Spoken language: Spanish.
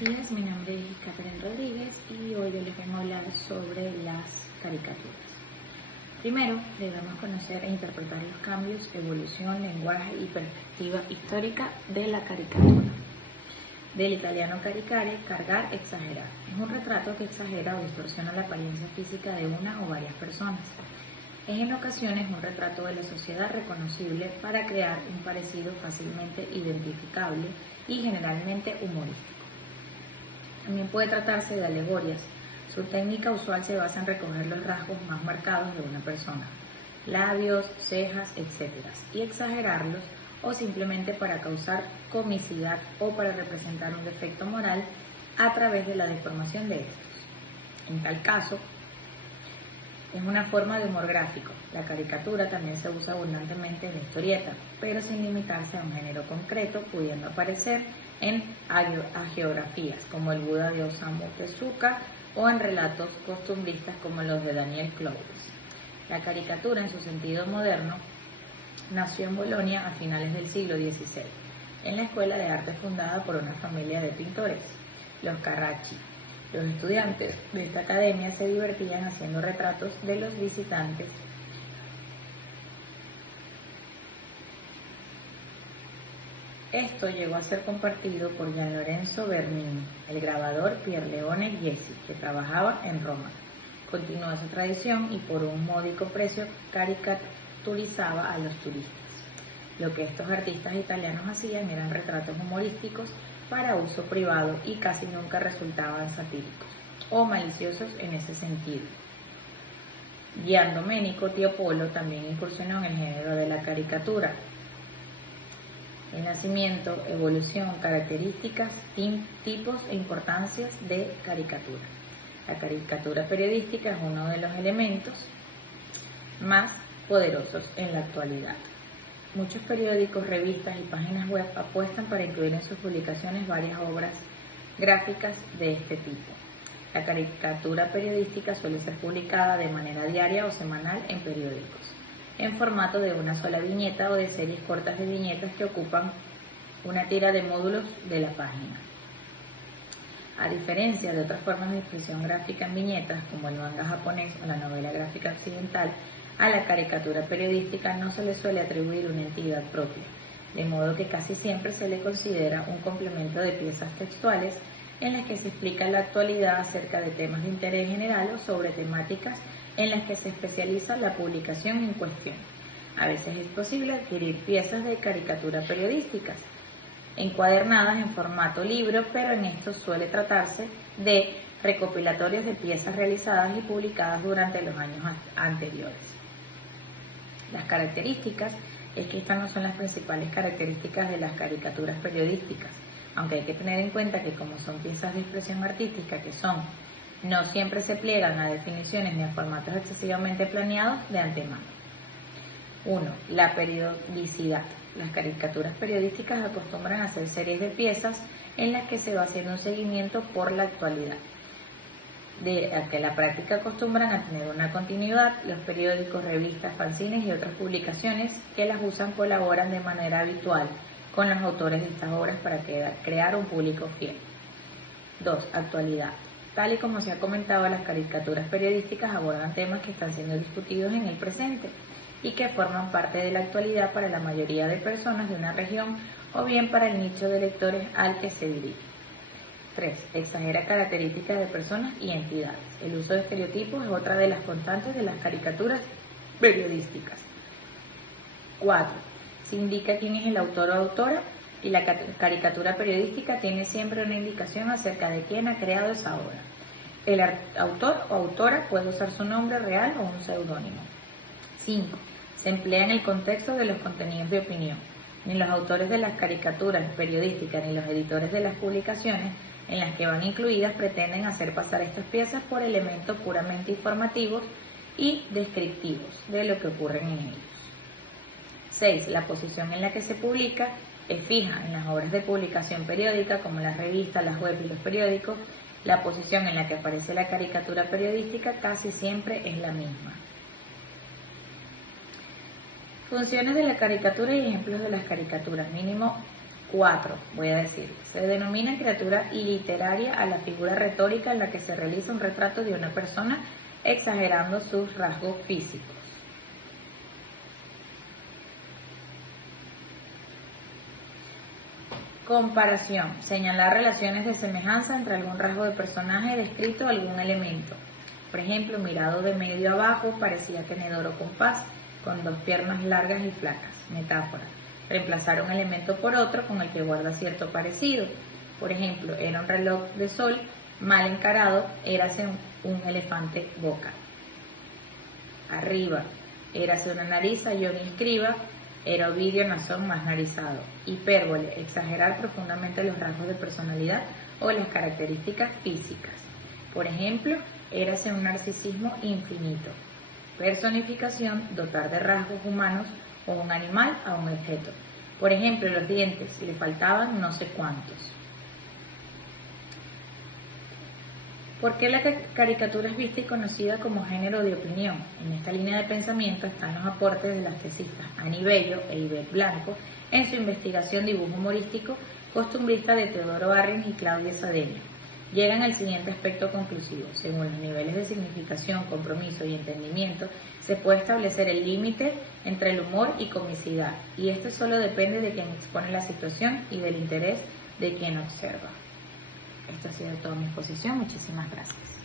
Buenos días, mi nombre es Catherine Rodríguez y hoy les vengo a hablar sobre las caricaturas. Primero, debemos conocer e interpretar los cambios, evolución, lenguaje y perspectiva histórica de la caricatura. Del italiano caricare, cargar, exagerar. Es un retrato que exagera o distorsiona la apariencia física de una o varias personas. Es en ocasiones un retrato de la sociedad reconocible para crear un parecido fácilmente identificable y generalmente humorístico. También puede tratarse de alegorias. Su técnica usual se basa en recoger los rasgos más marcados de una persona, labios, cejas, etc., y exagerarlos o simplemente para causar comicidad o para representar un defecto moral a través de la deformación de estos. En tal caso, es una forma de humor gráfico. La caricatura también se usa abundantemente en la historieta, pero sin limitarse a un género concreto, pudiendo aparecer en hagiografías como el Buda de Osamu Tezuka o en relatos costumbristas como los de Daniel Clowes. La caricatura, en su sentido moderno, nació en Bolonia a finales del siglo XVI, en la escuela de arte fundada por una familia de pintores, los Carracci. Los estudiantes de esta academia se divertían haciendo retratos de los visitantes. Esto llegó a ser compartido por Gian Lorenzo Bernini, el grabador Pierleone Gessi, que trabajaba en Roma. Continuó esa tradición y por un módico precio caricaturizaba a los turistas. Lo que estos artistas italianos hacían eran retratos humorísticos para uso privado y casi nunca resultaban satíricos o maliciosos en ese sentido. Gian Domenico Tiepolo también incursionó en el género de la caricatura. El nacimiento, evolución, características, tipos e importancias de caricatura. La caricatura periodística es uno de los elementos más poderosos en la actualidad. Muchos periódicos, revistas y páginas web apuestan para incluir en sus publicaciones varias obras gráficas de este tipo. La caricatura periodística suele ser publicada de manera diaria o semanal en periódicos, en formato de una sola viñeta o de series cortas de viñetas que ocupan una tira de módulos de la página. A diferencia de otras formas de expresión gráfica en viñetas, como el manga japonés o la novela gráfica occidental, a la caricatura periodística no se le suele atribuir una entidad propia, de modo que casi siempre se le considera un complemento de piezas textuales en las que se explica la actualidad acerca de temas de interés general o sobre temáticas en las que se especializa la publicación en cuestión. A veces es posible adquirir piezas de caricatura periodísticas encuadernadas en formato libro, pero en esto suele tratarse de recopilatorios de piezas realizadas y publicadas durante los años anteriores. Las características es que estas no son las principales características de las caricaturas periodísticas, aunque hay que tener en cuenta que como son piezas de expresión artística no siempre se pliegan a definiciones ni a formatos excesivamente planeados de antemano. 1. La periodicidad. Las caricaturas periodísticas acostumbran a hacer series de piezas en las que se va haciendo un seguimiento por la actualidad. De a que la práctica acostumbran a tener una continuidad, los periódicos, revistas, fanzines y otras publicaciones que las usan colaboran de manera habitual con los autores de estas obras para crear un público fiel. 2. Actualidad. Tal y como se ha comentado, las caricaturas periodísticas abordan temas que están siendo discutidos en el presente y que forman parte de la actualidad para la mayoría de personas de una región o bien para el nicho de lectores al que se dirige. 3. Exagera características de personas y entidades. El uso de estereotipos es otra de las constantes de las caricaturas periodísticas. 4. Se indica quién es el autor o autora y la caricatura periodística tiene siempre una indicación acerca de quién ha creado esa obra. El autor o autora puede usar su nombre real o un seudónimo. 5. Se emplea en el contexto de los contenidos de opinión. Ni los autores de las caricaturas periodísticas ni los editores de las publicaciones en las que van incluidas pretenden hacer pasar estas piezas por elementos puramente informativos y descriptivos de lo que ocurre en ellos. 6. La posición en la que se publica es fija. En las obras de publicación periódica, como las revistas, las webs y los periódicos, la posición en la que aparece la caricatura periodística casi siempre es la misma. Funciones de la caricatura y ejemplos de las caricaturas. Mínimo 4, voy a decir, se denomina criatura literaria a la figura retórica en la que se realiza un retrato de una persona exagerando sus rasgos físicos. Comparación. Señalar relaciones de semejanza entre algún rasgo de personaje descrito o algún elemento. Por ejemplo, mirado de medio abajo, parecía tenedor o compás, con 2 piernas largas y flacas. Metáfora. Reemplazar un elemento por otro con el que guarda cierto parecido. Por ejemplo, era un reloj de sol mal encarado, érase un elefante boca. Arriba, érase una nariz a Johnny Escriba, era Ovidio Nazón más narizado. Hipérbole, exagerar profundamente los rasgos de personalidad o las características físicas. Por ejemplo, érase un narcisismo infinito. Personificación, dotar de rasgos humanos o un animal a un objeto. Por ejemplo, los dientes, le faltaban no sé cuántos. ¿Por qué la caricatura es vista y conocida como género de opinión? En esta línea de pensamiento están los aportes de las tesistas Ani Bello e Ivette Blanco en su investigación dibujo humorístico costumbrista de Teodoro Arrens y Claudia Sadeño. Llegan al siguiente aspecto conclusivo. Según los niveles de significación, compromiso y entendimiento, se puede establecer el límite entre el humor y comicidad, y este solo depende de quien expone la situación y del interés de quien observa. Esta ha sido toda mi exposición. Muchísimas gracias.